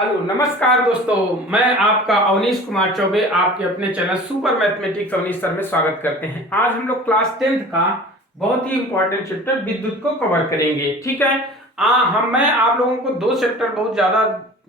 Hello नमस्कार दोस्तों, मैं आपका अवनीश कुमार चौबे आपके अपने channel super mathematics Avnish sir में स्वागत करते हैं। आज हम लोग क्लास 10th का बहुत ही इंपॉर्टेंट चैप्टर विद्युत को कवर करेंगे। ठीक है। मैं आप लोगों को दो चैप्टर बहुत ज्यादा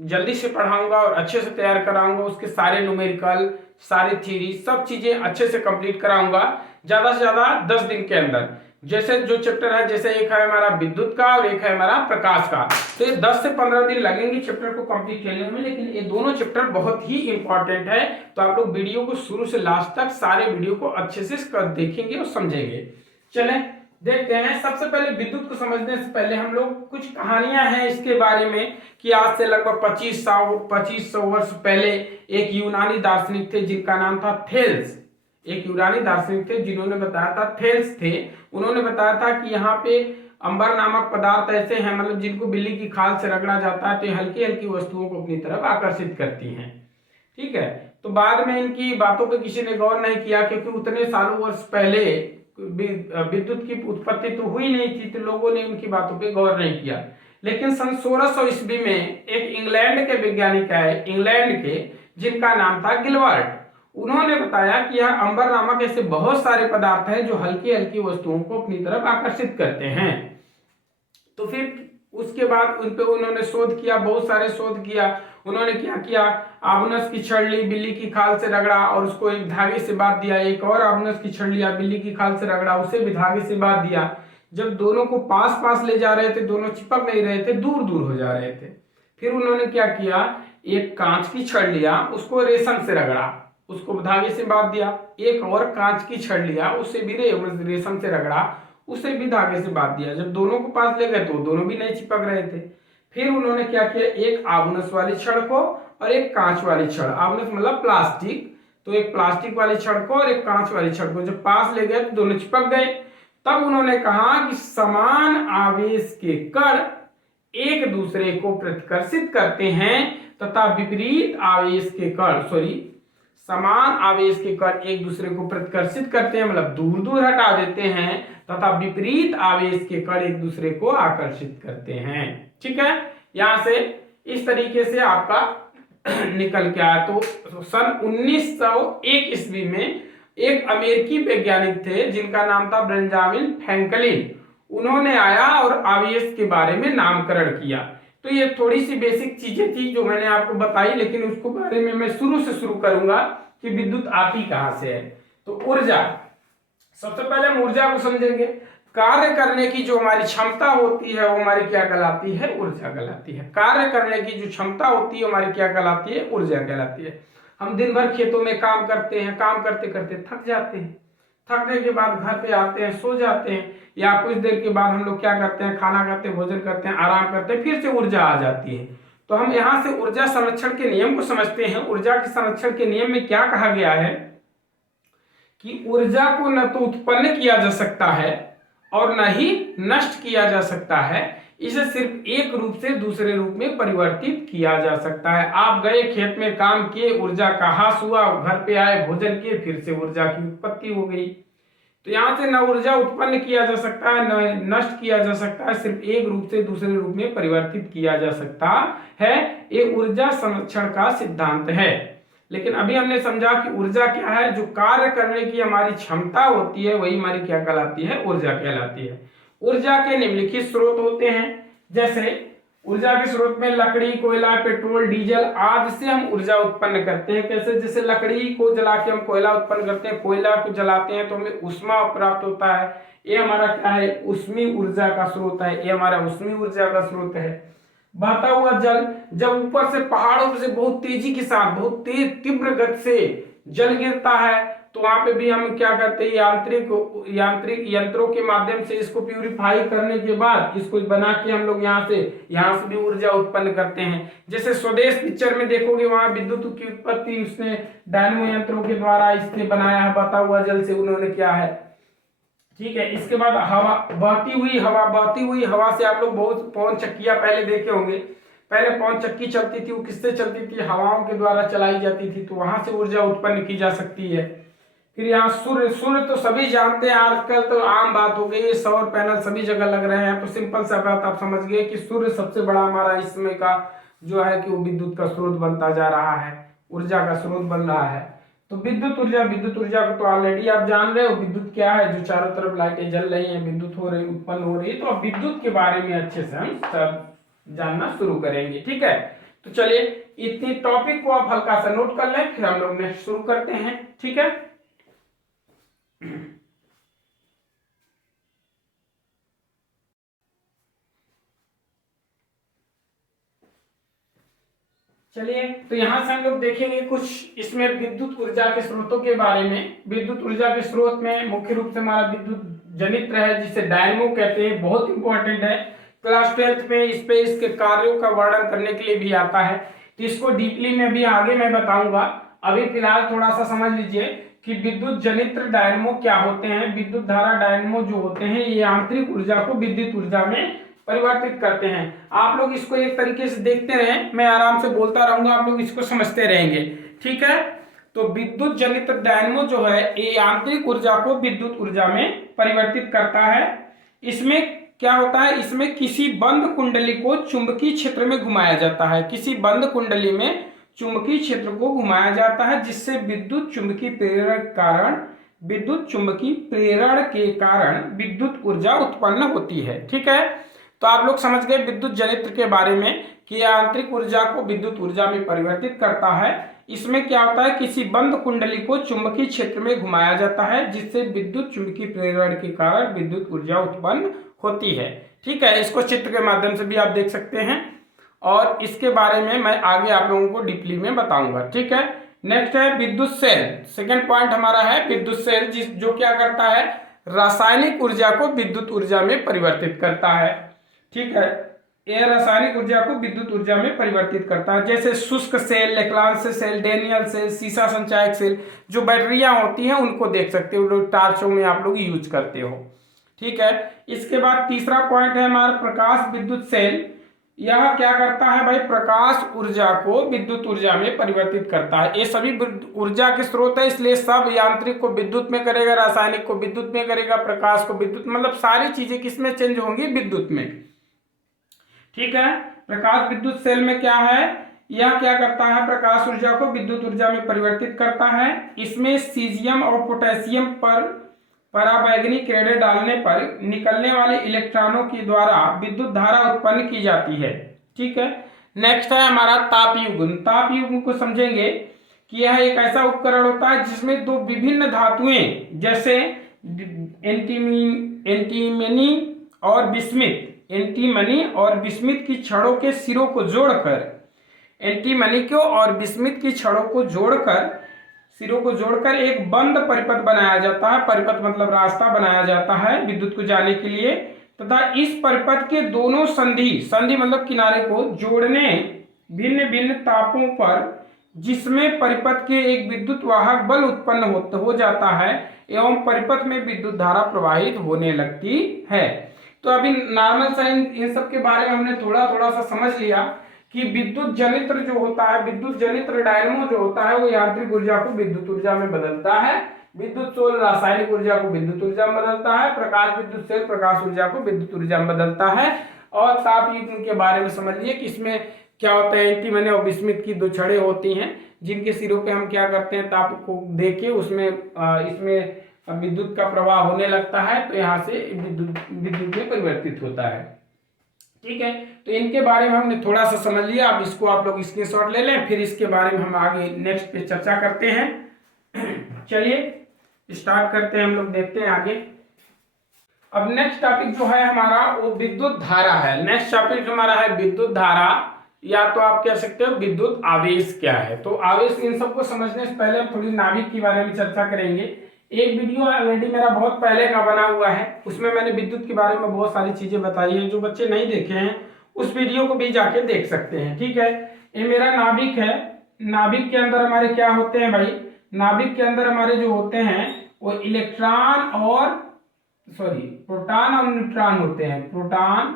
जल्दी से पढ़ाऊंगा और अच्छे से तैयार कराऊंगा। उसके सारे न्यूमेरिकल, सारी थ्योरी, सब चीजें अच्छे से कंप्लीट कराऊंगा ज्यादा से ज्यादा 10 दिन के अंदर। जैसे जो चैप्टर है, जैसे एक है हमारा विद्युत का और एक है हमारा प्रकाश का, तो ये 10 से 15 दिन लगेंगे चैप्टर को कंप्लीट करने में। लेकिन ये दोनों चैप्टर बहुत ही इंपॉर्टेंट है, तो आप लोग वीडियो को शुरू से लास्ट तक सारे वीडियो को अच्छे से देखेंगे और समझेंगे। चलें देखते हैं। सबसे पहले विद्युत को समझने से पहले हम लोग कुछ कहानियां हैं इसके बारे में कि आज से लगभग 2500 वर्ष पहले एक यूनानी दार्शनिक थे जिनका नाम था थेल्स। एक यूनानी दार्शनिक थे जिन्होंने बताया था, थेल्स थे, उन्होंने बताया था कि यहाँ पे अंबर नामक पदार्थ ऐसे हैं, मतलब जिनको बिल्ली की खाल से रगड़ा जाता है तो ये हल्की हल्की वस्तुओं को अपनी तरफ आकर्षित करती हैं। ठीक है। तो बाद में इनकी बातों पे किसी ने गौर नहीं किया, क्योंकि उतने सालों वर्ष पहले विद्युत की उत्पत्ति तो हुई नहीं थी, तो लोगों ने उनकी बातों पे गौर नहीं किया। लेकिन सन 1600 ईस्वी में एक इंग्लैंड के वैज्ञानिक है, इंग्लैंड के, जिनका नाम था गिलबर्ट। उन्होंने बताया कि यह अंबर नामक ऐसे बहुत सारे पदार्थ हैं जो हल्की हल्की वस्तुओं को अपनी तरफ आकर्षित करते हैं। तो फिर उसके बाद उन पे उन्होंने शोध किया, बहुत सारे शोध किया। उन्होंने क्या किया, आबनस की छड़ ली, बिल्ली की खाल से रगड़ा और उसको एक धागे से बांध दिया। एक और आबनस की छड़ लिया, बिल्ली की खाल से रगड़ा, उसे भी धागे से बांध दिया। जब दोनों को पास पास ले जा रहे थे, दोनों चिपक नहीं रहे थे, दूर दूर हो जा रहे थे। फिर उन्होंने क्या किया, एक कांच की छड़ लिया, उसको रेशम से रगड़ा, उसको धागे से बांध दिया। एक और कांच की छड़ लिया, उसे भी रेशम से रगड़ा, उसे भी धागे से बांध दिया। जब दोनों को पास ले गए तो दोनों भी नहीं चिपक रहे थे। फिर उन्होंने क्या किया, एक आबनस वाली छड़ को और एक कांच वाली छड़, आबनस मतलब प्लास्टिक, तो एक प्लास्टिक वाली छड़ को और एक कांच वाली छड़ को जब पास ले गए तो दोनों चिपक गए। तब उन्होंने कहा कि समान आवेश के कण एक दूसरे को प्रतिकर्षित करते हैं तथा विपरीत आवेश के कण समान आवेश के कण एक दूसरे को प्रतिकर्षित करते हैं, मतलब दूर दूर हटा देते हैं, तथा विपरीत आवेश के कण एक दूसरे को आकर्षित करते हैं। ठीक है। यहां से इस तरीके से आपका निकल के आया। तो सन 1901 ईस्वी में एक अमेरिकी वैज्ञानिक थे जिनका नाम था बेंजामिन फ्रैंकलिन। उन्होंने आया और आवेश के बारे में नामकरण किया। तो ये थोड़ी सी बेसिक चीजें थी जो मैंने आपको बताई, लेकिन उसको बारे में मैं शुरू से शुरू करूंगा कि विद्युत आती कहां से है। तो ऊर्जा, सबसे पहले हम ऊर्जा को समझेंगे। कार्य करने की जो हमारी क्षमता होती है वो हमारी क्या कहलाती है, ऊर्जा कहलाती है। कार्य करने की जो क्षमता होती है हमारी क्या कहलाती है, ऊर्जा कहलाती है। हम दिन भर खेतों में काम करते हैं, काम करते करते थक जाते हैं, थकने के बाद घर पे आते हैं, सो जाते हैं, या कुछ देर के बाद हम लोग क्या करते हैं, खाना खाते हैं, भोजन करते हैं, आराम करते हैं, फिर से ऊर्जा आ जाती है। तो हम यहाँ से ऊर्जा संरक्षण के नियम को समझते हैं। ऊर्जा के संरक्षण के नियम में क्या कहा गया है कि ऊर्जा को न तो उत्पन्न किया जा सकता है और न ही नष्ट किया जा सकता है, इसे सिर्फ एक रूप से दूसरे रूप में परिवर्तित किया जा सकता है। आप गए खेत में, काम किए, ऊर्जा का ह्रास हुआ, घर पे आए, भोजन किए, फिर से ऊर्जा की उत्पत्ति हो गई। तो यहाँ से न ऊर्जा उत्पन्न किया जा सकता है न नष्ट किया जा सकता है, सिर्फ एक रूप से दूसरे रूप में परिवर्तित किया जा सकता है। ये ऊर्जा संरक्षण का सिद्धांत है। लेकिन अभी हमने समझा कि ऊर्जा क्या है, जो कार्य करने की हमारी क्षमता होती है वही हमारी क्या कहलाती है, ऊर्जा कहलाती है। ऊर्जा के निम्नलिखित स्रोत होते हैं। जैसे ऊर्जा के स्रोत में लकड़ी, कोयला, पेट्रोल, डीजल आदि से हम ऊर्जा उत्पन्न करते हैं। कैसे, जैसे लकड़ी को जला के हम कोयला उत्पन्न करते हैं, कोयला को जलाते हैं तो हमें उष्मा प्राप्त होता है, ये हमारा क्या है, उष्मी ऊर्जा का स्रोत है, ये हमारा उष्मी ऊर्जा का स्रोत है। बहता हुआ जल, जब ऊपर से पहाड़ों से बहुत तेजी के साथ, बहुत तेज तीव्र गति से जल गिरता है तो वहां पे भी हम क्या करते हैं, यांत्रिक यंत्रों के माध्यम से इसको प्यूरिफाई करने के बाद इसको बना के हम लोग यहाँ से भी ऊर्जा उत्पन्न करते हैं। जैसे स्वदेश पिक्चर में देखोगे, वहां विद्युत की उत्पत्ति उसने डायनमो यंत्रों के द्वारा इसने बनाया है, बहता हुआ जल से उन्होंने किया है। ठीक है। इसके बाद हवा, बहती हुई हवा से आप लोग बहुत पवन चक्कियां पहले देखे होंगे। पहले पवन चक्की चलती थी, वो किससे चलती थी, हवाओं के द्वारा चलाई जाती थी, तो वहां से ऊर्जा उत्पन्न की जा सकती है। फिर यहाँ सूर्य तो सभी जानते हैं, आजकल तो आम बात हो गई है, सौर पैनल सभी जगह लग रहे हैं। तो सिंपल सा बात आप समझ गए कि सूर्य सबसे बड़ा हमारा इस समय का जो है कि वो विद्युत का स्रोत बनता जा रहा है, ऊर्जा का स्रोत बन रहा है। तो विद्युत ऊर्जा को तो ऑलरेडी आप जान रहे हो, विद्युत क्या है, जो चारों तरफ लाइटें जल रही हैं, विद्युत हो रही, उत्पन्न हो रही है। तो अब विद्युत के बारे में अच्छे से हम सब जानना शुरू करेंगे, ठीक है। तो चलिए इतनी टॉपिक को आप हल्का सा नोट कर लें, फिर हम लोग नेक्स्ट शुरू करते हैं, ठीक है। चलिए तो यहां से हम लोग देखेंगे कुछ इसमें विद्युत ऊर्जा के स्रोतों के बारे में। विद्युत ऊर्जा के स्रोत में मुख्य रूप से हमारा विद्युत जनित्र है, जिसे डायनमो कहते हैं, बहुत इंपॉर्टेंट है। क्लास 12th में इस पे इसके कार्यों का वर्णन करने के लिए भी आता है, तो इसको डीपली में भी आगे मैं बताऊंगा। अभी फिलहाल थोड़ा सा समझ लीजिए कि विद्युत जनित्र डायनमो क्या होते हैं। विद्युत धारा डायनमो जो होते हैं, ये आंतरिक ऊर्जा को विद्युत ऊर्जा में परिवर्तित करते हैं। आप लोग इसको एक तरीके से देखते रहें, मैं आराम से बोलता रहूंगा, आप लोग इसको समझते रहेंगे, ठीक है। तो विद्युत जनित्र डायनमो जो है, ये आंतरिक ऊर्जा को विद्युत ऊर्जा में परिवर्तित करता है। इसमें क्या होता है, इसमें किसी बंद कुंडली को चुंबकीय क्षेत्र में घुमाया जाता है। किसी बंद कुंडली में चुंबकीय क्षेत्र को घुमाया जाता है, जिससे विद्युत चुंबकीय प्रेरण के कारण विद्युत ऊर्जा उत्पन्न होती है, ठीक है। तो आप लोग समझ गए विद्युत जनित्र के बारे में कि यह आंतरिक ऊर्जा को विद्युत ऊर्जा में परिवर्तित करता है। इसमें क्या होता है, किसी बंद कुंडली को चुंबकीय क्षेत्र में घुमाया जाता है, जिससे विद्युत चुंबकीय प्रेरण के कारण विद्युत ऊर्जा उत्पन्न होती है, ठीक है। इसको चित्र के माध्यम से भी आप देख सकते हैं, और इसके बारे में मैं आगे आप लोगों को डीपली में बताऊंगा, ठीक है। नेक्स्ट है विद्युत सेल। सेकेंड पॉइंट हमारा है विद्युत सेल, जो क्या करता है, रासायनिक ऊर्जा को विद्युत ऊर्जा में परिवर्तित करता है, ठीक है। यह रासायनिक ऊर्जा को विद्युत ऊर्जा में परिवर्तित करता है, जैसे शुष्क सेल, लेक्लांश सेल, डेनियल सेल, सीसा संचायक सेल, जो बैटरियां होती हैं उनको देख सकते हो, लोग टार्चों में आप लोग यूज करते हो, ठीक है। इसके बाद तीसरा पॉइंट है हमारा प्रकाश विद्युत सेल। यह क्या करता है भाई, प्रकाश ऊर्जा को विद्युत ऊर्जा में परिवर्तित करता है। ये सभी ऊर्जा के स्रोत है, इसलिए सब यांत्रिक को विद्युत में करेगा, रासायनिक को विद्युत में करेगा, प्रकाश को विद्युत, मतलब सारी चीजें किसमें चेंज होंगी, विद्युत में, ठीक है। प्रकाश विद्युत सेल में क्या है, यह क्या करता है, प्रकाश ऊर्जा को विद्युत ऊर्जा में परिवर्तित करता है। इसमें सीजियम और पोटेशियम पर पराबैंगनी किरणें डालने पर निकलने वाले इलेक्ट्रॉनों के द्वारा विद्युत धारा उत्पन्न की जाती है, ठीक है। नेक्स्ट है हमारा तापयुग्म। तापयुग्म को समझेंगे कि यह एक ऐसा उपकरण होता है जिसमें दो विभिन्न धातुएं, जैसे एंटीमनी और बिस्मिथ की छड़ों के सिरों को जोड़कर, एंटीमनी को और बिस्मिथ की छड़ों को जोड़कर, सिरों को जोड़कर एक बंद परिपथ बनाया जाता है। परिपथ मतलब रास्ता बनाया जाता है विद्युत को जाने के लिए, तथा इस परिपथ के दोनों संधि मतलब किनारे को जोड़ने भिन्न भिन्न तापों पर, जिसमें परिपथ के एक विद्युत वाहक बल उत्पन्न हो जाता है एवं परिपथ में विद्युत धारा प्रवाहित होने लगती है। तो अभी नॉर्मल सा इन सब के बारे में हमने थोड़ा थोड़ा सा समझ लिया कि विद्युत जनित्र जो होता है, विद्युत जनित्र डायनमो जो होता है, वो यांत्रिक ऊर्जा को विद्युत ऊर्जा में बदलता है। विद्युत सेल रासायनिक ऊर्जा को विद्युत ऊर्जा में बदलता है। प्रकाश विद्युत सेल प्रकाश ऊर्जा को विद्युत ऊर्जा में बदलता है। और तापयुग्म के बारे में समझ लिए कि इसमें क्या होता है, एंटीमनी और बिस्मिथ की दो छड़ें होती हैं, जिनके सिरों पे हम क्या करते हैं, ताप को देके उसमें इसमें विद्युत का प्रवाह होने लगता है, तो यहाँ से विद्युत में परिवर्तित होता है, ठीक है। तो इनके बारे में हमने थोड़ा सा समझ लिया। अब इसको आप लोग स्क्रीनशॉट ले लें, फिर इसके बारे में हम आगे नेक्स्ट पे चर्चा करते हैं। चलिए स्टार्ट करते हैं, हम लोग देखते हैं आगे। अब नेक्स्ट टॉपिक जो है हमारा वो विद्युत धारा है। नेक्स्ट टॉपिक हमारा है विद्युत धारा, या तो आप कह सकते हो विद्युत आवेश क्या है। तो आवेश, इन सबको समझने से पहले हम थोड़ी नाभिक के बारे में चर्चा करेंगे। एक वीडियो ऑलरेडी मेरा बहुत पहले का बना हुआ है, उसमें मैंने विद्युत के बारे में बहुत सारी चीजें बताई हैं। जो बच्चे नहीं देखे हैं उस वीडियो को भी जाके देख सकते हैं, ठीक है। ये मेरा नाभिक है। नाभिक के अंदर हमारे क्या होते हैं भाई, नाभिक के अंदर हमारे जो होते हैं वो प्रोटॉन और न्यूट्रॉन होते हैं। प्रोटॉन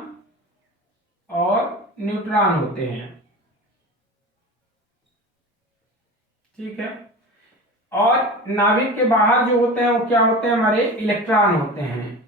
और न्यूट्रॉन होते हैं, ठीक है। और नाभिक के बाहर जो होते हैं वो क्या होते हैं, हमारे इलेक्ट्रॉन होते हैं।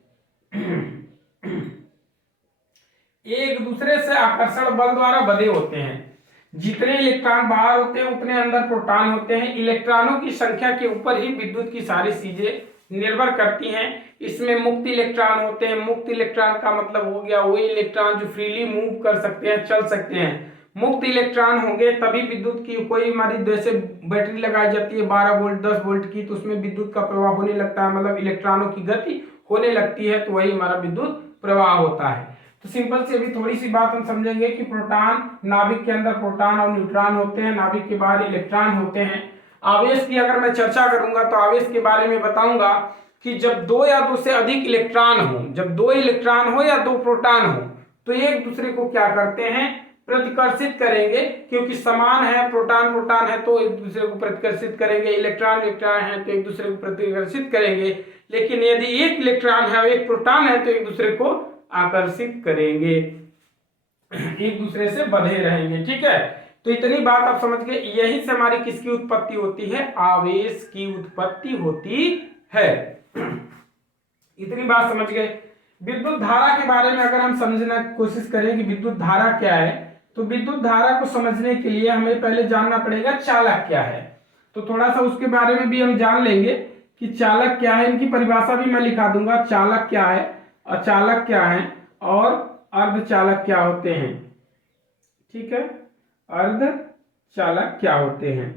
एक दूसरे से आकर्षण बल द्वारा बंधे होते हैं। जितने इलेक्ट्रॉन बाहर होते हैं उतने अंदर प्रोटॉन होते हैं। इलेक्ट्रॉनों की संख्या के ऊपर ही विद्युत की सारी चीजें निर्भर करती हैं। इसमें मुक्त इलेक्ट्रॉन होते हैं। मुक्त इलेक्ट्रॉन का मतलब हो गया वही इलेक्ट्रॉन जो फ्रीली मूव कर सकते हैं, चल सकते हैं। मुक्त इलेक्ट्रॉन होंगे तभी विद्युत की कोई हमारी जैसे बैटरी लगाई जाती है 12 वोल्ट 10 वोल्ट की, तो उसमें विद्युत का प्रवाह होने लगता है, मतलब इलेक्ट्रॉनों की गति होने लगती है, तो वही हमारा विद्युत प्रवाह होता है। तो सिंपल से अभी थोड़ी सी बात हम समझेंगे कि प्रोटॉन, नाभिक के अंदर प्रोटॉन और न्यूट्रॉन होते हैं, नाभिक के बाहर इलेक्ट्रॉन होते हैं। आवेश की अगर मैं चर्चा करूंगा तो आवेश के बारे में बताऊंगा कि जब दो या दो से अधिक इलेक्ट्रॉन हो, जब दो इलेक्ट्रॉन हो या दो प्रोटॉन हो, तो एक दूसरे को क्या करते हैं, प्रतिकर्षित करेंगे, क्योंकि समान है, प्रोटॉन प्रोटॉन है तो एक दूसरे को प्रतिकर्षित करेंगे, इलेक्ट्रॉन इलेक्ट्रॉन है तो एक दूसरे को प्रतिकर्षित करेंगे। लेकिन यदि एक इलेक्ट्रॉन है और एक प्रोटॉन है तो एक दूसरे को आकर्षित करेंगे, एक दूसरे से बंधे रहेंगे। ठीक है, तो इतनी बात आप समझ गए। यही से हमारी किसकी उत्पत्ति होती है, आवेश की उत्पत्ति होती है। इतनी बात समझ गए। विद्युत धारा के बारे में अगर हम समझना कोशिश करें कि विद्युत धारा क्या है, तो विद्युत धारा को समझने के लिए हमें पहले जानना पड़ेगा चालक क्या है। तो थोड़ा सा उसके बारे में भी हम जान लेंगे कि चालक क्या है। इनकी परिभाषा भी मैं लिखा दूंगा, चालक क्या है, अचालक क्या है और अर्धचालक क्या होते हैं। ठीक है, अर्धचालक क्या होते हैं,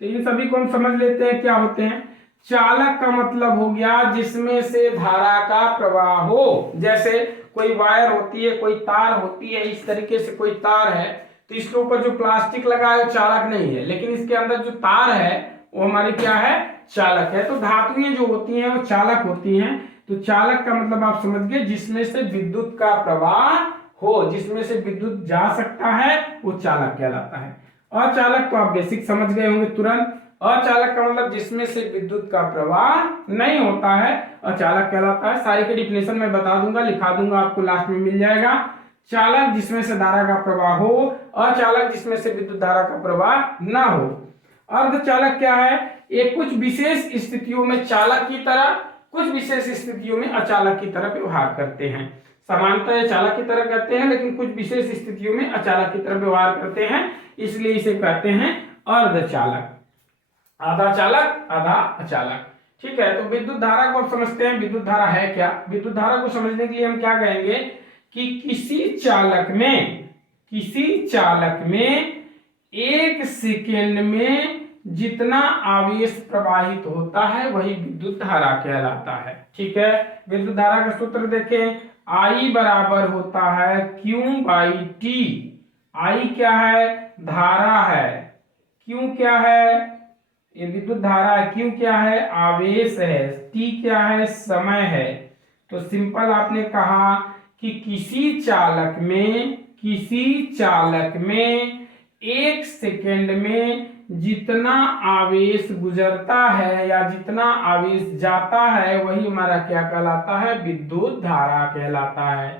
तो इन सभी को हम समझ लेते हैं क्या होते हैं। चालक का मतलब हो गया जिसमें से धारा का प्रवाह हो। जैसे कोई वायर होती है, कोई तार होती है, इस तरीके से कोई तार है, तो इसके ऊपर जो प्लास्टिक लगा है वो चालक नहीं है, लेकिन इसके अंदर जो तार है वो हमारी क्या है, चालक है। तो धातुएं जो होती हैं वो चालक होती हैं। तो चालक का मतलब आप समझ गए जिसमें से विद्युत का प्रवाह हो, जिसमें से विद्युत जा सकता है, वो चालक कहलाता है। अचालक तो आप बेसिक समझ गए होंगे तुरंत। अचालक का मतलब जिसमें से विद्युत का प्रवाह नहीं होता है, अचालक कहलाता है। सारी की डिफिनेशन मैं बता दूंगा, लिखा दूंगा, आपको लास्ट में मिल जाएगा। चालक जिसमें से धारा का प्रवाह हो, अचालक जिसमें से विद्युत धारा का प्रवाह ना हो। अर्धचालक क्या है, एक कुछ विशेष स्थितियों में चालक की तरह, कुछ विशेष स्थितियों में अचालक की तरह व्यवहार करते हैं। सामान्यतः चालक की तरह करते हैं, लेकिन कुछ विशेष स्थितियों में अचालक की तरह व्यवहार करते हैं, इसलिए इसे कहते हैं अर्धचालक। आधा चालक आधा अचालक। ठीक है, तो विद्युत धारा को अब समझते हैं। विद्युत धारा है क्या, विद्युत धारा को समझने के लिए हम क्या कहेंगे कि किसी चालक में एक सेकेंड में जितना आवेश प्रवाहित होता है वही विद्युत धारा कहलाता है। ठीक है, विद्युत धारा का सूत्र देखें, I बराबर होता है Q बाई T। I क्या है, धारा है, Q क्या है, ये विद्युत धारा है, Q क्या है, आवेश है, T क्या है, समय है। तो सिंपल आपने कहा कि किसी चालक में एक सेकेंड में जितना आवेश गुजरता है या जितना आवेश जाता है वही हमारा क्या कहलाता है, विद्युत धारा कहलाता है।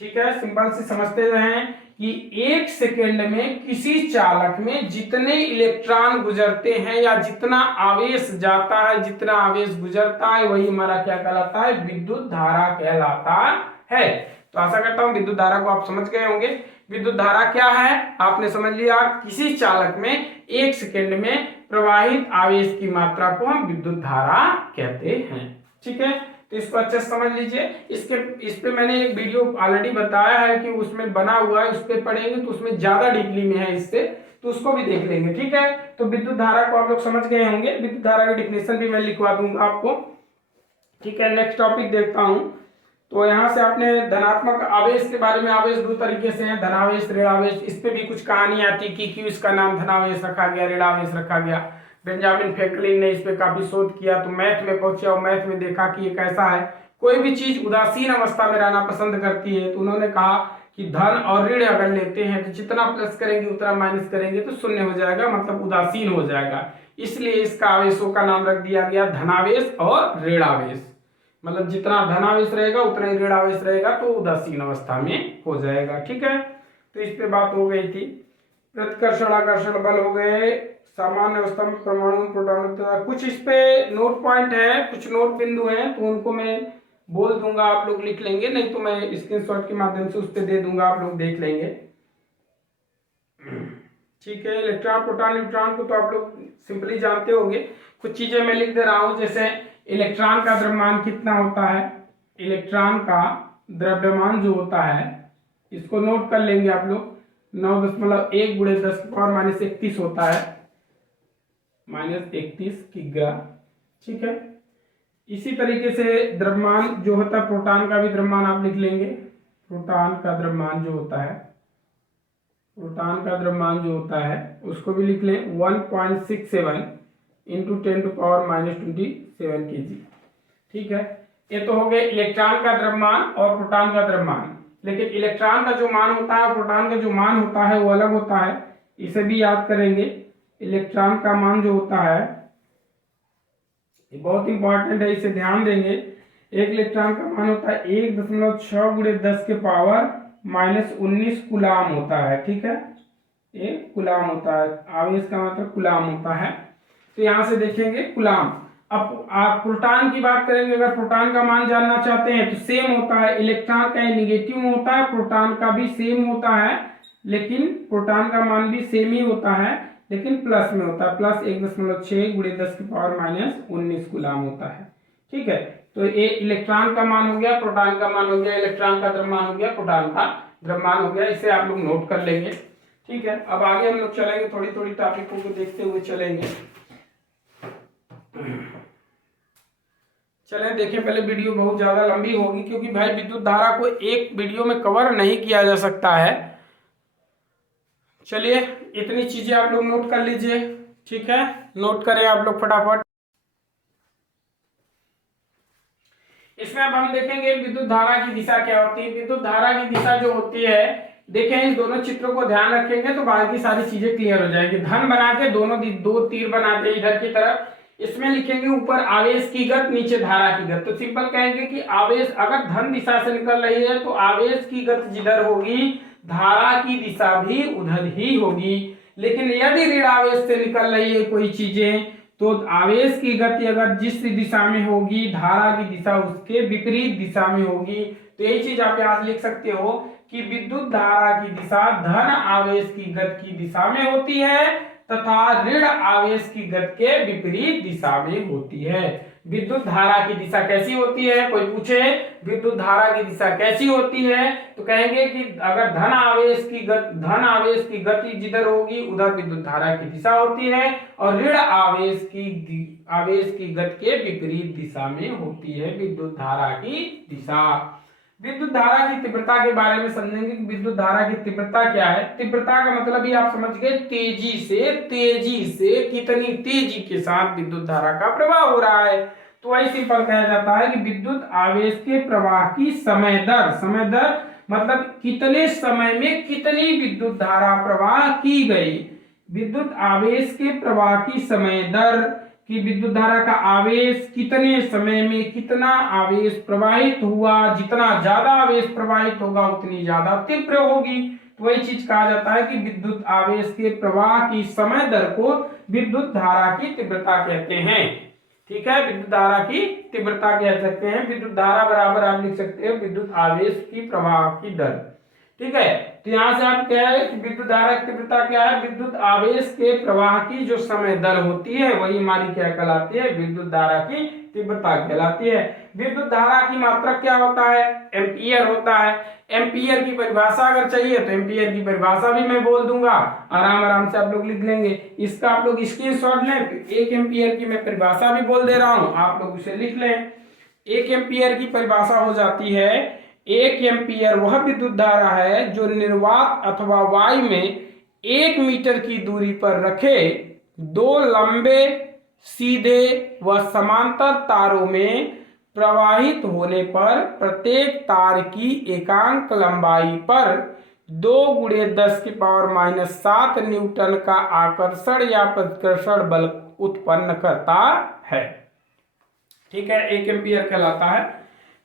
ठीक है, सिंपल से समझते रहें कि एक सेकेंड में किसी चालक में जितने इलेक्ट्रॉन गुजरते हैं या जितना आवेश जाता है, जितना आवेश गुजरता है, वही हमारा क्या कहलाता है, विद्युत धारा कहलाता है। तो आशा करता हूं विद्युत धारा को आप समझ गए होंगे। विद्युत धारा क्या है आपने समझ लिया, किसी चालक में एक सेकेंड में प्रवाहित आवेश की मात्रा को हम विद्युत धारा कहते हैं। ठीक है, तो इसको अच्छे से समझ लीजिए। इस पे मैंने एक वीडियो ऑलरेडी बताया है कि उसमें बना हुआ है, उस पे पढ़ेंगे तो उसमें ज्यादा डीपली में है इससे, तो उसको भी देख लेंगे। ठीक है, तो विद्युत धारा को आप लोग समझ गए होंगे। विद्युत धारा का डिफिनेशन भी मैं लिखवा दूंगा आपको। ठीक है, नेक्स्ट टॉपिक देखता हूं। तो यहाँ से आपने धनात्मक आवेश के बारे में, आवेश दो तरीके से है, धनावेश ऋणावेश। इस पे भी कुछ कहानी आती कि क्यों इसका नाम धनावेश रखा गया, ऋणावेश रखा गया। बेंजामिन फ्रैंकलिन ने इस पे काफी शोध किया, तो मैथ में पहुंचे और मैथ में देखा कि ये कैसा है, कोई भी चीज उदासीन अवस्था में रहना पसंद करती है। तो उन्होंने कहा कि धन और ऋण अगर लेते हैं तो जितना प्लस करेंगे उतना माइनस करेंगे तो शून्य हो जाएगा, मतलब उदासीन हो जाएगा। इसलिए इसका आवेशों का नाम रख दिया गया धनावेश और ऋणावेश। मतलब जितना धनावेश रहेगा उतना ही ऋणावेश रहेगा, तो उदासीन अवस्था में हो जाएगा। ठीक है, तो इस पे बात हो गई थी। प्रतिकर्षण आकर्षण बल हो गए, सामान्य अवस्था में परमाणु प्रोटॉन, कुछ इस पे नोट पॉइंट है, कुछ नोट बिंदु हैं, तो उनको मैं बोल दूंगा, आप लोग लिख लेंगे, नहीं तो मैं स्क्रीनशॉट के माध्यम से उस पे दे दूंगा, आप लोग देख लेंगे। ठीक है। इलेक्ट्रॉन, प्रोटॉन, न्यूट्रॉन को तो आप लोग सिंपली जानते होंगे। कुछ चीजें मैं लिख दे रहा हूं, जैसे इलेक्ट्रॉन का द्रव्यमान कितना होता है। इलेक्ट्रॉन का द्रव्यमान जो होता है, इसको नोट कर लेंगे आप लोग, 9.1 गुणे 10⁻31 होता है, -31 किग्रा। ठीक है। इसी तरीके से द्रव्यमान जो होता है प्रोटॉन का भी द्रव्यमान आप लिख लेंगे। प्रोटॉन का द्रव्यमान जो होता है, प्रोटॉन का द्रव्यमान जो होता है उसको भी लिख लें, 1.67 इंटू 10⁻27 kg। ठीक है। ये तो हो गए इलेक्ट्रॉन का द्रव्यमान और प्रोटॉन का द्रव्यमान। लेकिन इलेक्ट्रॉन का जो मान होता है, प्रोटॉन का जो मान होता है वो अलग होता है, इसे भी याद करेंगे। इलेक्ट्रॉन का मान जो होता है ये बहुत इंपॉर्टेंट है, इसे ध्यान देंगे। एक इलेक्ट्रॉन का मान होता है 1.6 गुणे 10 के पावर -19 कूलाम होता है। ठीक है, ये कूलाम होता है, आवेश का मतलब कूलाम होता है। तो यहां से देखेंगे कूलाम। अब आप प्रोटॉन की बात करेंगे, अगर प्रोटॉन का मान जानना चाहते हैं तो सेम होता है। इलेक्ट्रॉन का नेगेटिव में होता है, प्रोटॉन का भी सेम होता है, लेकिन प्रोटॉन का मान भी सेम ही होता है, लेकिन प्लस में होता है, प्लस 1.6 गुणे 10 की पावर -19 कूलाम होता है। ठीक है। तो ये इलेक्ट्रॉन का मान हो गया, प्रोटॉन का मान हो गया, इलेक्ट्रॉन का द्रव्यमान हो गया, प्रोटॉन का द्रव्यमान हो गया। इसे आप लोग नोट कर लेंगे। ठीक है। अब आगे हम लोग चलेंगे, थोड़ी थोड़ी टॉपिकों को देखते हुए चलेंगे। चलें देखें, पहले वीडियो बहुत ज्यादा लंबी होगी क्योंकि भाई विद्युत धारा को एक वीडियो में कवर नहीं किया जा सकता है। चलिए इतनी चीजें आप लोग नोट कर लीजिए। ठीक है, नोट करें आप लोग फटाफट। इसमें अब हम देखेंगे विद्युत धारा की दिशा क्या होती है। विद्युत धारा की दिशा जो होती है, देखें इस दोनों चित्रों को ध्यान रखेंगे तो बाकी सारी चीजें क्लियर हो जाएगी। धन बना के दोनों दो तीर बनाते हैं इधर की तरफ, इसमें लिखेंगे ऊपर आवेश की गति, नीचे धारा की गति। तो सिंपल कहेंगे कि आवेश अगर धन दिशा से निकल रही है तो आवेश की गति जिधर होगी धारा की दिशा भी उधर ही होगी। लेकिन यदि ऋण आवेश से निकल रही है कोई चीजें तो आवेश की गति अगर जिस दिशा में होगी धारा की दिशा उसके विपरीत दिशा में होगी। तो यही चीज आप यहां लिख सकते हो कि विद्युत धारा की दिशा धन आवेश की गति की दिशा में होती है तथा ऋण आवेश की गति के विपरीत दिशा में होती है। विद्युत धारा की दिशा कैसी होती है, कोई पूछे विद्युत धारा की दिशा कैसी होती है तो कहेंगे कि अगर धन आवेश की गति जिधर होगी उधर विद्युत धारा की दिशा होती है और ऋण आवेश की गति के विपरीत दिशा में होती है विद्युत धारा की दिशा। विद्युत धारा की तीव्रता के बारे में समझेंगे कि विद्युत धारा की तीव्रता क्या है। तीव्रता का मतलब ही आप समझ गए, तेजी से कितनी तेजी के साथ विद्युत धारा का प्रवाह हो रहा है। तो वही सिंपल कहा जाता है कि विद्युत आवेश के प्रवाह की समय दर मतलब कितने समय में कितनी विद्युत धारा प्रवाह की गई। विद्युत आवेश के प्रवाह की समय दर कि विद्युत धारा का आवेश कितने समय में कितना आवेश प्रवाहित हुआ, जितना ज्यादा आवेश प्रवाहित होगा उतनी ज्यादा तीव्र होगी। तो वही चीज कहा जाता है कि विद्युत आवेश के प्रवाह की समय दर को विद्युत धारा की तीव्रता कहते हैं। ठीक है, विद्युत धारा की तीव्रता कह सकते हैं। विद्युत धारा बराबर आप लिख सकते हैं विद्युत आवेश की प्रवाह की दर। ठीक है, तो यहां से आप क्या है कि विद्युत धारा की तीव्रता क्या है, विद्युत आवेश के प्रवाह की जो समय दर होती है वही हमारी क्या कहलाती है, विद्युत धारा की तीव्रता कहलाती है। विद्युत धारा की मात्रा क्या होता है, एम्पियर होता है। एम्पियर की परिभाषा अगर चाहिए तो एम्पियर की परिभाषा भी मैं बोल दूंगा, आराम से आप लोग लिख लेंगे। इसका आप लोग स्क्रीनशॉट लें, 1 एम्पियर की मैं परिभाषा भी बोल दे रहा हूं, आप लोग उसे लिख लें। 1 एम्पियर की परिभाषा हो जाती है, 1 एम्पियर वह विद्युत धारा है जो निर्वात अथवा वायु में 1 मीटर की दूरी पर रखे 2 लंबे सीधे व समांतर तारों में प्रवाहित होने पर प्रत्येक तार की एकांक लंबाई पर 2 गुणे 10 की पावर -7 न्यूटन का आकर्षण या प्रतिकर्षण बल उत्पन्न करता है। ठीक है, 1 एम्पियर कहलाता है।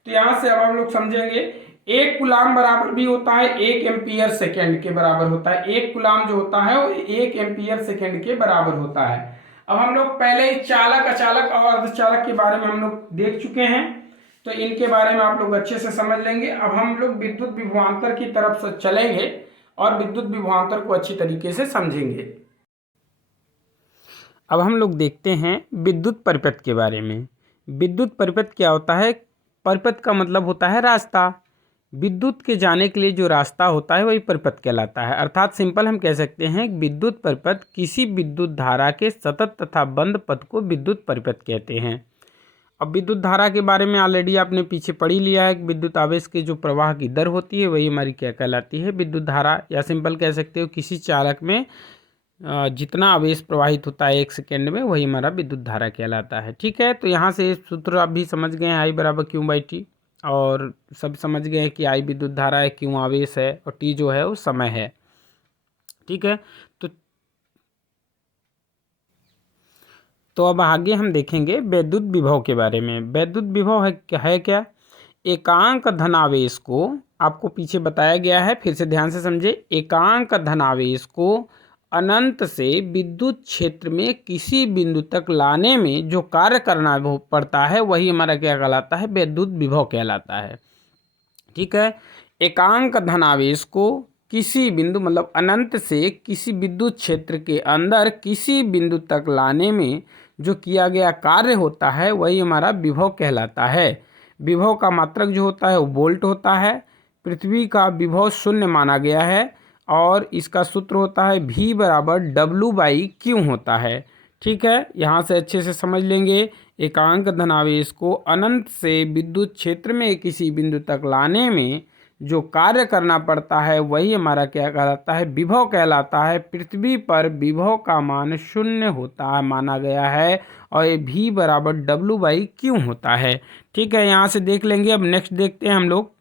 तो यहां से अब हम लोग समझेंगे 1 कूलाम बराबर भी होता है 1 एम्पियर सेकेंड के बराबर होता है। 1 कूलाम जो होता है वो 1 एम्पियर सेकेंड के बराबर होता है। अब हम लोग पहले ही चालक, अचालक और अर्धचालक के बारे में हम लोग देख चुके हैं, तो इनके बारे में आप लोग अच्छे से समझ लेंगे। अब हम लोग विद्युत विभवांतर की तरफ से चलेंगे और विद्युत विभवांतर को अच्छी तरीके से समझेंगे। अब हम लोग देखते हैं विद्युत परिपथ के बारे में। विद्युत परिपथ क्या होता है? परिपथ का मतलब होता है रास्ता। विद्युत के जाने के लिए जो रास्ता होता है वही परिपथ कहलाता है। अर्थात सिंपल हम कह सकते हैं कि विद्युत परिपथ किसी विद्युत धारा के सतत तथा बंद पथ को विद्युत परिपथ कहते हैं। अब विद्युत धारा के बारे में ऑलरेडी आपने पीछे पढ़ ही लिया है कि विद्युत आवेश के जो प्रवाह की दर होती है वही हमारी क्या कहलाती है? विद्युत धारा। या सिंपल कह सकते हो किसी चालक में जितना आवेश प्रवाहित होता है 1 सेकेंड में वही हमारा विद्युत धारा कहलाता है। ठीक है, तो यहाँ से सूत्र आप भी समझ गए हैं, आई बराबर क्यू बाई टी, और सब समझ गए हैं कि आई विद्युत धारा है, क्यू आवेश है और टी जो है वो समय है। ठीक है, तो अब आगे हम देखेंगे वैद्युत विभव के बारे में। वैद्युत विभव है क्या? एकांक धनावेश को, आपको पीछे बताया गया है, फिर से ध्यान से समझे। एकांक धनावेश को अनंत से विद्युत क्षेत्र में किसी बिंदु तक लाने में जो कार्य करना पड़ता है वही हमारा क्या कहलाता है? वैद्युत विभव कहलाता है। ठीक है, एकांक धनावेश को किसी बिंदु मतलब अनंत से किसी विद्युत क्षेत्र के अंदर किसी बिंदु तक लाने में जो किया गया कार्य होता है वही हमारा विभव कहलाता है। विभव का मात्रक जो होता है वो वोल्ट होता है। पृथ्वी का विभव 0 माना गया है और इसका सूत्र होता है V बराबर W/Q होता है। ठीक है, यहाँ से अच्छे से समझ लेंगे। एकांक धनावेश को अनंत से विद्युत क्षेत्र में किसी बिंदु तक लाने में जो कार्य करना पड़ता है वही हमारा क्या कहलाता है? विभव कहलाता है। पृथ्वी पर विभव का मान 0 होता है माना गया है और ये V बराबर W/Q होता है। ठीक है, यहाँ से देख लेंगे। अब नेक्स्ट देखते हैं हम लोग।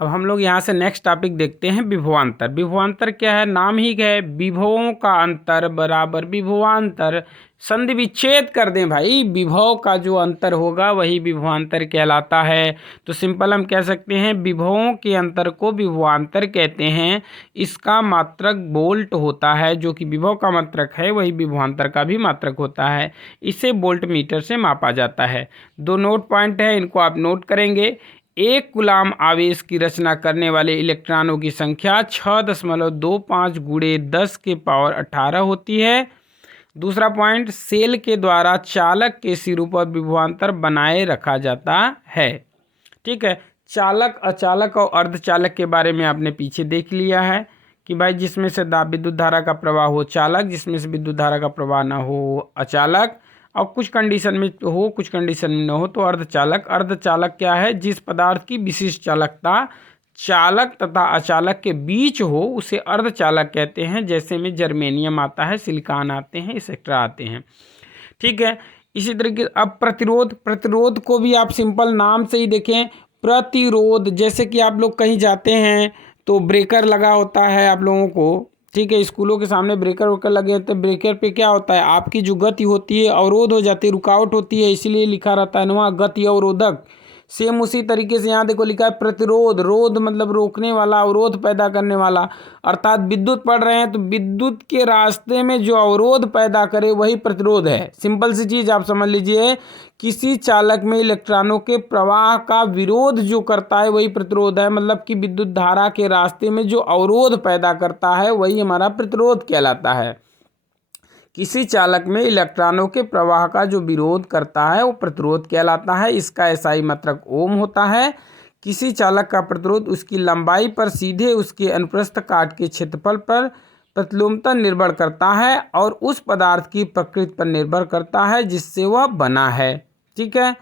अब हम लोग यहाँ से नेक्स्ट टॉपिक देखते हैं विभवांतर। विभवांतर क्या है? नाम ही क्या है? विभवों का अंतर बराबर विभवांतर। संधि विच्छेद कर दें भाई, विभव का जो अंतर होगा वही विभवांतर कहलाता है। तो सिंपल हम कह सकते हैं विभवों के अंतर को विभवांतर कहते हैं। इसका मात्रक वोल्ट होता है, जो कि विभव का मात्रक है वही विभवांतर का भी मात्रक होता है। इसे वोल्ट मीटर से मापा जाता है। 2 नोट पॉइंट है, इनको आप नोट करेंगे। 1 कूलाम आवेश की रचना करने वाले इलेक्ट्रॉनों की संख्या 6.25 गुणे 10 के पावर 18 होती है। दूसरा पॉइंट, सेल के द्वारा चालक के सिरों पर विभवांतर बनाए रखा जाता है। ठीक है, चालक, अचालक और अर्धचालक के बारे में आपने पीछे देख लिया है कि भाई जिसमें से विद्युत धारा का प्रवाह हो चालक, जिसमें से विद्युत धारा का प्रवाह ना हो अचालक, और कुछ कंडीशन में हो कुछ कंडीशन में न हो तो अर्धचालक। अर्धचालक क्या है? जिस पदार्थ की विशिष्ट चालकता चालक तथा अचालक के बीच हो उसे अर्धचालक कहते हैं। जैसे में जर्मेनियम आता है, सिलिकॉन आते हैं, एक्सेट्रा आते हैं। ठीक है, इसी तरीके अब प्रतिरोध। प्रतिरोध को भी आप सिंपल नाम से ही देखें, प्रतिरोध। जैसे कि आप लोग कहीं जाते हैं तो ब्रेकर लगा होता है आप लोगों को, ठीक है, स्कूलों के सामने ब्रेकर वोकर लगे होते हैं। ब्रेकर पे क्या होता है? आपकी जो गति होती है अवरोध हो जाती है, रुकावट होती है, इसीलिए लिखा रहता है वहाँ गति अवरोधक। सेम उसी तरीके से यहाँ देखो लिखा है प्रतिरोध। रोध मतलब रोकने वाला, अवरोध पैदा करने वाला। अर्थात विद्युत पढ़ रहे हैं तो विद्युत के रास्ते में जो अवरोध पैदा करे वही प्रतिरोध है। सिंपल सी चीज आप समझ लीजिए, किसी चालक में इलेक्ट्रॉनों के प्रवाह का विरोध जो करता है वही प्रतिरोध है। मतलब कि विद्युत धारा के रास्ते में जो अवरोध पैदा करता है वही हमारा प्रतिरोध कहलाता है। किसी चालक में इलेक्ट्रॉनों के प्रवाह का जो विरोध करता है वो प्रतिरोध कहलाता है। इसका एसआई मात्रक ओम होता है। किसी चालक का प्रतिरोध उसकी लंबाई पर सीधे उसके अनुप्रस्थ काट के क्षेत्रफल पर प्रतिलोमता निर्भर करता है और उस पदार्थ की प्रकृति पर निर्भर करता है जिससे वह बना है। ठीक है,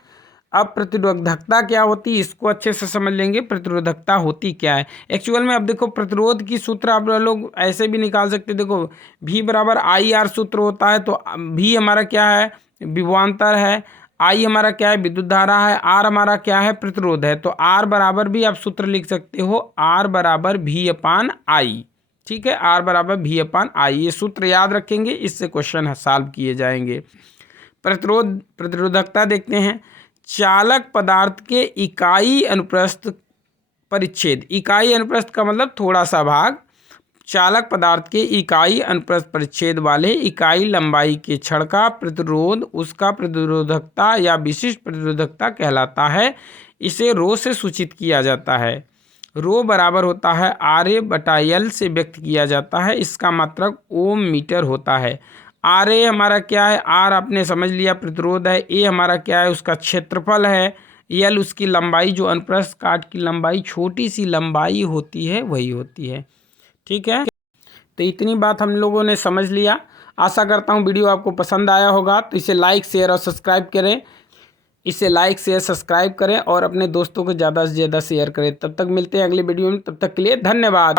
अब प्रतिरोधकता क्या होती है इसको अच्छे से समझ लेंगे। प्रतिरोधकता होती क्या है एक्चुअल में? अब देखो प्रतिरोध की सूत्र आप लोग ऐसे भी निकाल सकते। देखो V बराबर IR सूत्र होता है, तो V हमारा क्या है? विभवांतर है। I हमारा क्या है? विद्युत धारा है। R हमारा क्या है? प्रतिरोध है। तो R बराबर भी आप सूत्र लिख सकते हो, R बराबर V/I। ठीक है, R बराबर V/I, ये सूत्र याद रखेंगे, इससे क्वेश्चन सॉल्व किए जाएंगे। प्रतिरोधकता देखते हैं। चालक पदार्थ के इकाई अनुप्रस्थ परिच्छेद। इकाई अनुप्रस्थ का मतलब थोड़ा सा भाग। चालक पदार्थ के इकाई अनुप्रस्थ परिच्छेद वाले इकाई लंबाई के छड़ का प्रतिरोध उसका प्रतिरोधकता या विशिष्ट प्रतिरोधकता कहलाता है। इसे रो से सूचित किया जाता है। रो बराबर होता है RA/L से व्यक्त किया जाता है। इसका मात्रक ओम मीटर होता है। RA हमारा क्या है, R आपने समझ लिया प्रतिरोध है, A हमारा क्या है उसका क्षेत्रफल है, L उसकी लंबाई जो अनुप्रस्थ काट की लंबाई छोटी सी लंबाई होती है वही होती है। ठीक है, तो इतनी बात हम लोगों ने समझ लिया। आशा करता हूँ वीडियो आपको पसंद आया होगा, तो इसे लाइक शेयर और सब्सक्राइब करें। इसे लाइक शेयर सब्सक्राइब करें और अपने दोस्तों को ज़्यादा से ज़्यादा शेयर करें। तब तक मिलते हैं अगले वीडियो में, तब तक के लिए धन्यवाद।